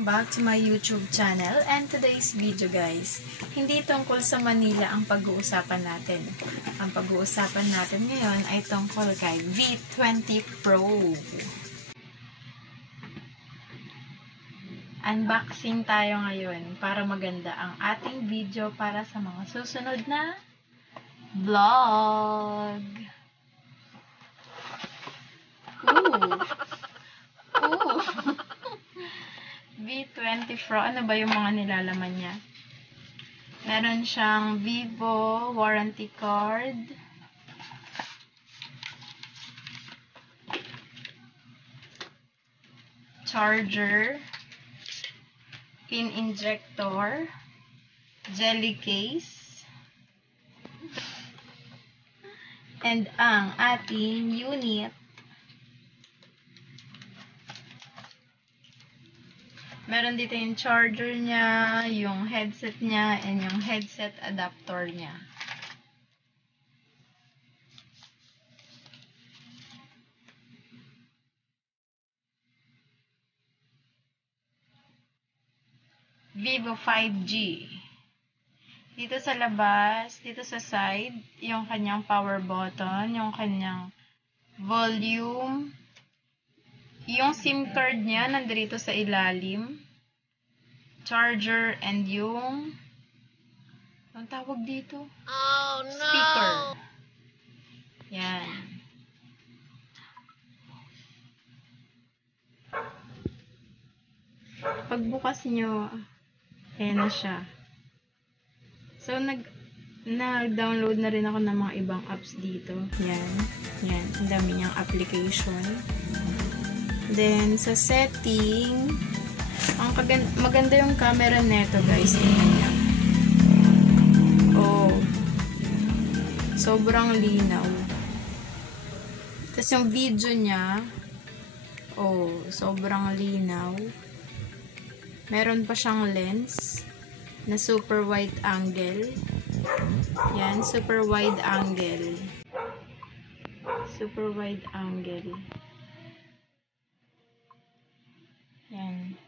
Welcome back to my YouTube channel and today's video guys, hindi tungkol sa Manila ang pag-uusapan natin. Ang pag-uusapan natin ngayon ay tungkol kay V20 Pro. Unboxing tayo ngayon para maganda ang ating video para sa mga susunod na vlog. V20 Pro, ano ba yung mga nilalaman niya? Meron siyang Vivo warranty card, charger, pin injector, jelly case, and ang ating unit. Meron dito yung charger niya, yung headset niya, and yung headset adapter niya. Vivo 5G. Dito sa labas, dito sa side, yung kanyang power button, yung kanyang volume, yung SIM card niya nandito sa ilalim, charger, and yung ang tawag dito? Oh, no! Speaker. Yan. Pagbukas nyo, ayan na siya. So, nag-download na rin ako ng mga ibang apps dito. Yan. Yan. Ang dami niyang application. Then, sa setting, maganda yung camera neto, guys. Tingnan niya. Oh. Sobrang linaw. Tapos yung video niya, oh, sobrang linaw. Meron pa siyang lens na super wide angle. Yan, super wide angle. Super wide angle. Yan.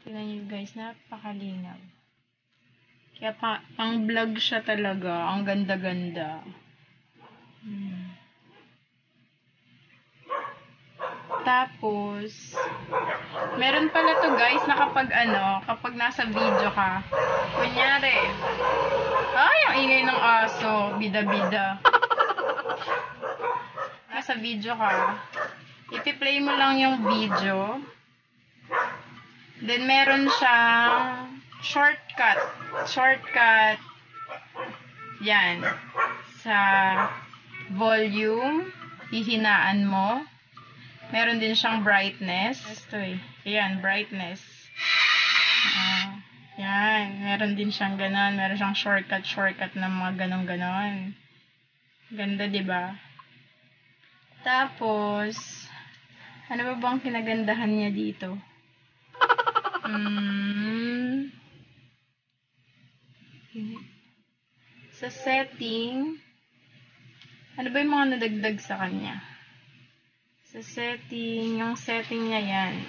Tingnan nyo guys, napakalinaw. Kaya pang vlog siya talaga. Ang ganda-ganda. Tapos, meron pala to guys na kapag nasa video ka, kunyari, ang ingay ng aso, bida-bida. Nasa video ka, ipi-play mo lang yung video. Then, meron siyang shortcut, yan, sa volume, hihinaan mo. Meron din siyang brightness. Ito ayan, brightness. Yan, meron din siyang ganon. Meron siyang shortcut na mga ganon-ganon. Ganda, diba? Tapos, ano ba bang kinagandahan niya dito? Sa setting, ano ba yung mga nadagdag sa kanya? Sa setting, yung setting niya yan.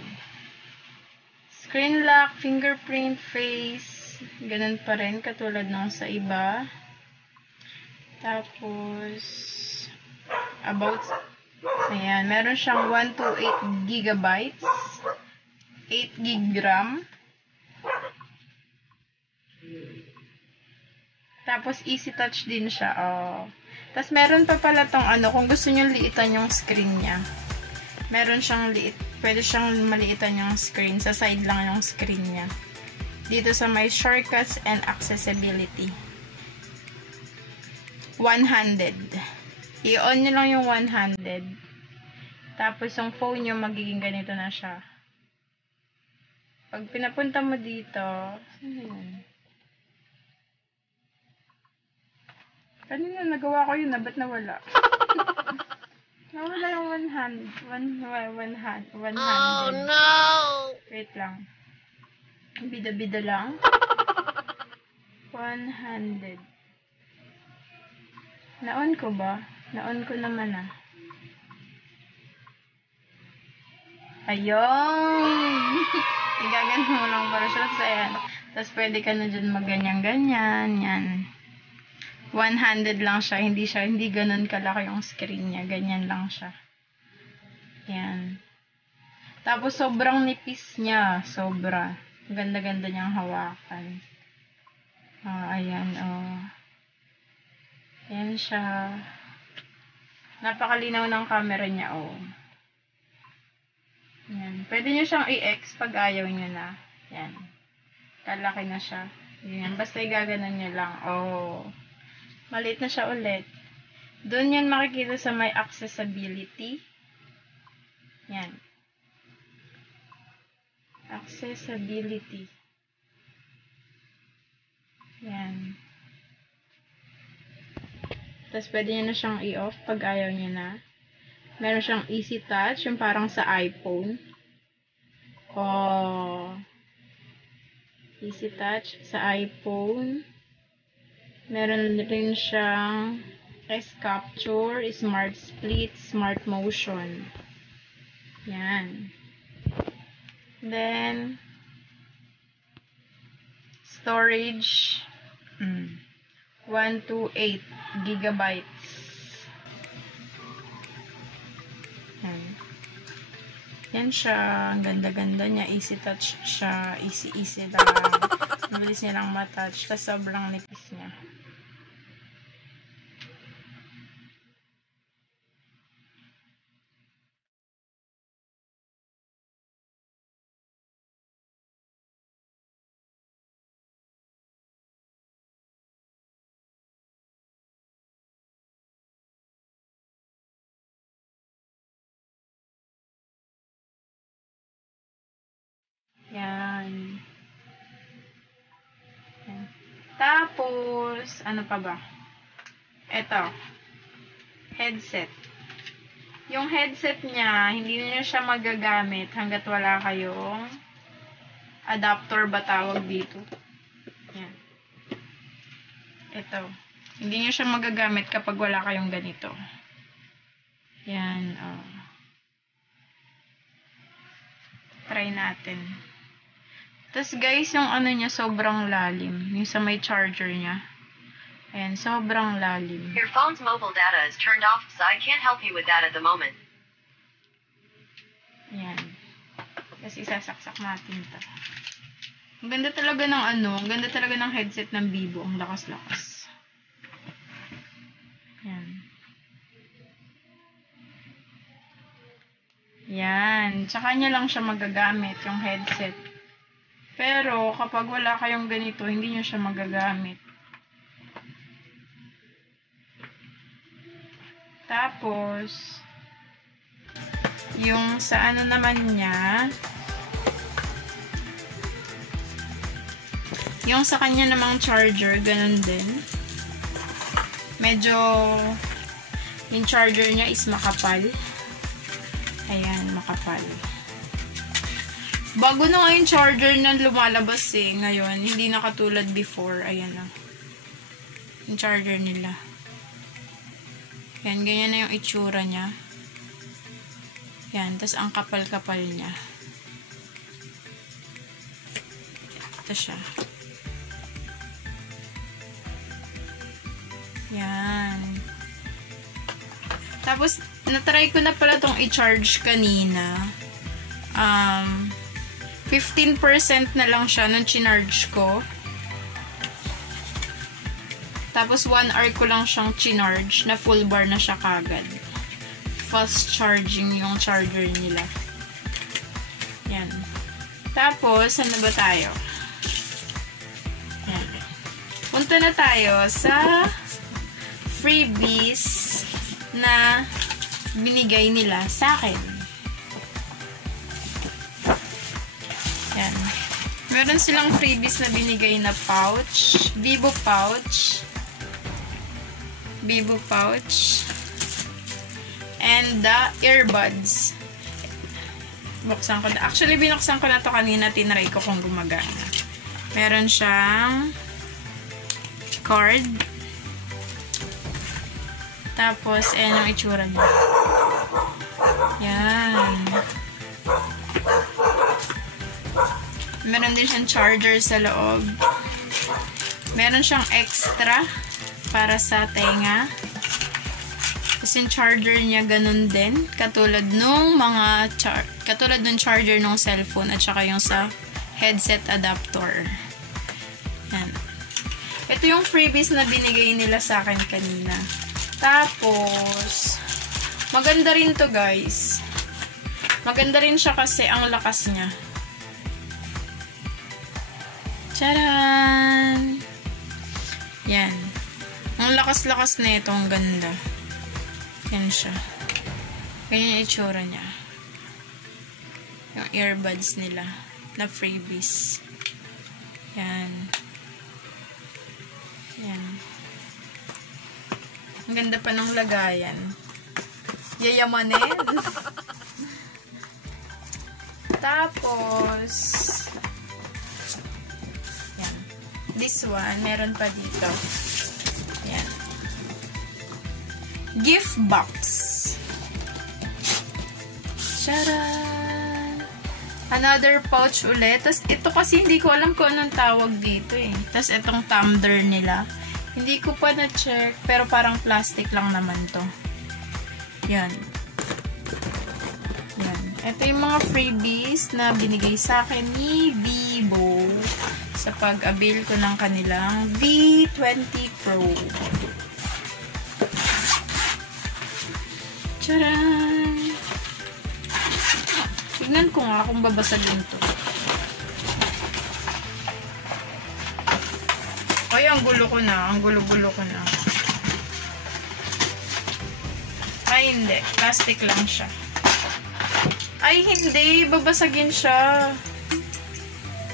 Screen lock, fingerprint, face, ganun pa rin, katulad ng sa iba. Tapos, ayan, meron siyang 128 gigabytes. 8 gig RAM. Tapos, easy touch din siya. Tapos, meron pa pala tong kung gusto nyo liitan yung screen niya. Meron siyang pwede siyang maliitan yung screen. Sa side lang yung screen niya. Dito sa may shortcuts and accessibility. One-handed. I-on nyo lang yung one-handed. Tapos, yung phone nyo magiging ganito na siya. Pag pinapunta mo dito, ano yun? Kanina nagawa ko yun, ba't nawala? Nawala yung one hand. Oh no! Wait lang. Bida-bida lang. One-handed. Na-on ko ba? Na-on ko naman Ayun! Igagano mo lang pala siya. So, ayan. Tapos, pwede ka na dyan magganyan-ganyan. Yan. One-handed lang siya. Hindi ganun kalaki yung screen niya. Ganyan lang siya. Yan. Tapos, sobrang nipis niya. Sobra. Ganda-ganda niyang hawakan. Ayan, Ayan siya. Napakalinaw ng camera niya, Yan. Pwede niyo siyang i-X pag ayaw niyo na. Yan. Kalaki na siya. Yan. Basta igaganon niyo lang. Maliit na siya ulit. Doon yan makikita sa may accessibility. Yan. Accessibility. Yan. Tapos, pwede nyo na siyang i-off pag ayaw nyo na. Meron siyang easy touch, yung parang sa iPhone. Easy touch sa iPhone. Meron rin siyang S-Capture, Smart Split, Smart Motion. Yan. Then, storage, 128 gigabytes. Yan siya. Ang ganda-ganda niya. Easy touch siya. Easy lang. Mabilis niya lang matouch. Tapos sobrang nipis niya. Yan. Yan. Tapos, ano pa ba? Ito. Headset. Yung headset niya, hindi niyo siya magagamit hanggat wala kayong adapter ba tawag dito. Yan. Ito. Hindi niyo siya magagamit kapag wala kayong ganito. Yan. Try natin. Tapos guys, yung ano niya sobrang lalim. Yung sa may charger niya. Ayan, sobrang lalim. Your phone's mobile data is turned off, so I can't help you with that at the moment. Ayan. Tapos isasaksak natin ito. Ang ganda talaga ng ang ganda talaga ng headset ng Vivo. Ang lakas-lakas. Ayan. Yan. Tsaka niya lang siya magagamit, yung headset. Pero, kapag wala kayong ganito, hindi nyo siya magagamit. Tapos, yung sa ano naman niya, yung sa kanya namang charger, ganun din. Medyo, yung charger niya is makapal. Ayan, makapal. Bago na nga yung charger na lumalabas ngayon. Hindi na katulad before. Ayan na. Yung charger nila. Ayan, ganyan na yung itsura niya. Ayan, tas ang kapal-kapal niya. Ito siya. Ayan. Tapos, natry ko na pala tong i-charge kanina. 15% na lang siya nung chinarge ko. Tapos 1 hour ko lang siyang chinarge na full bar na siya kagad. Fast charging yung charger nila. Yan. Tapos, ano ba tayo? Yan. Punta na tayo sa freebies na binigay nila sa akin. Yan. Meron silang freebies na binigay na pouch. Vivo pouch. Vivo pouch. And the earbuds. Buksan ko na. Actually, binuksan ko na to kanina. Tinry ko kung gumagana. Meron siyang card. Tapos, ayan ang itsura niya. Yan. Meron din siyang charger sa loob. Meron siyang extra para sa tenga. Tapos yung charger niya ganun din. Katulad nung charger ng cellphone at saka yung sa headset adapter. Yan. Ito yung freebies na binigay nila sa akin kanina. Tapos, maganda rin to guys. Maganda rin siya kasi ang lakas niya. Charan! Yan. Ang lakas-lakas na ito. Ang ganda. Yan siya. Ganyan yung itsura niya. Yung earbuds nila. Na freebies. Yan. Yan. Ang ganda pa ng lagayan. Yayamanin. Tapos, yan. This one, meron pa dito. Yan. Gift box. Charan! Another pouch ulit. Tapos, ito kasi hindi ko alam kung anong tawag dito eh. Tapos, itong tumbler nila. Hindi ko pa na-check. Pero parang plastic lang naman to. Yan. Yan. Ito yung mga freebies na binigay sa akin ni Vivo sa pag-avail ko ng kanilang V20 Pro. Charan! Tignan ko nga kung babasagin to. Ay, ang gulo ko na. Ang gulo-gulo ko na. Ay, hindi. Plastic lang siya. Ay, hindi. Babasagin siya.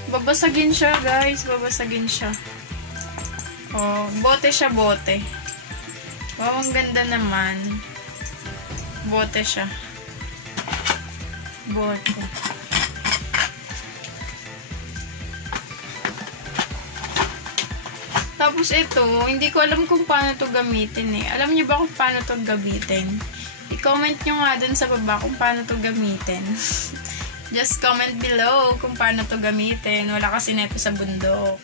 Babasagin siya, guys. Babasagin siya. Oh, bote siya, bote. Wow, ang ganda naman. Bote siya. Bote. Tapos ito, hindi ko alam kung paano to gamitin eh. Alam niyo ba kung paano to gamitin? I-comment nyo nga dun sa baba kung paano to gamitin. Just comment below kung paano to gamitin. Wala kasi neto sa bundok.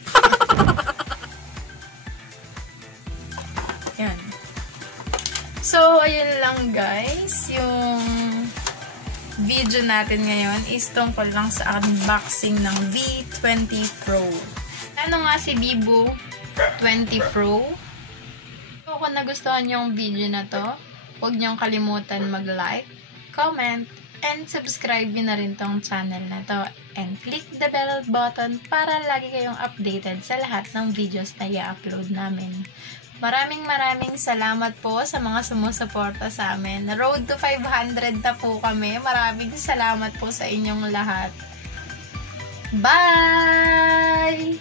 Yan. So, ayun lang guys. Yung video natin ngayon is tungkol lang sa unboxing ng V20 Pro. Ano nga si Vivo 20 Pro? So, kung nagustuhan yung video na to, huwag niyong kalimutan mag-like, comment, and subscribe nyo na rin tong channel na to. And click the bell button para lagi kayong updated sa lahat ng videos na i-upload namin. Maraming salamat po sa mga sumusuporta sa amin. Road to 500 na po kami. Maraming salamat po sa inyong lahat. Bye!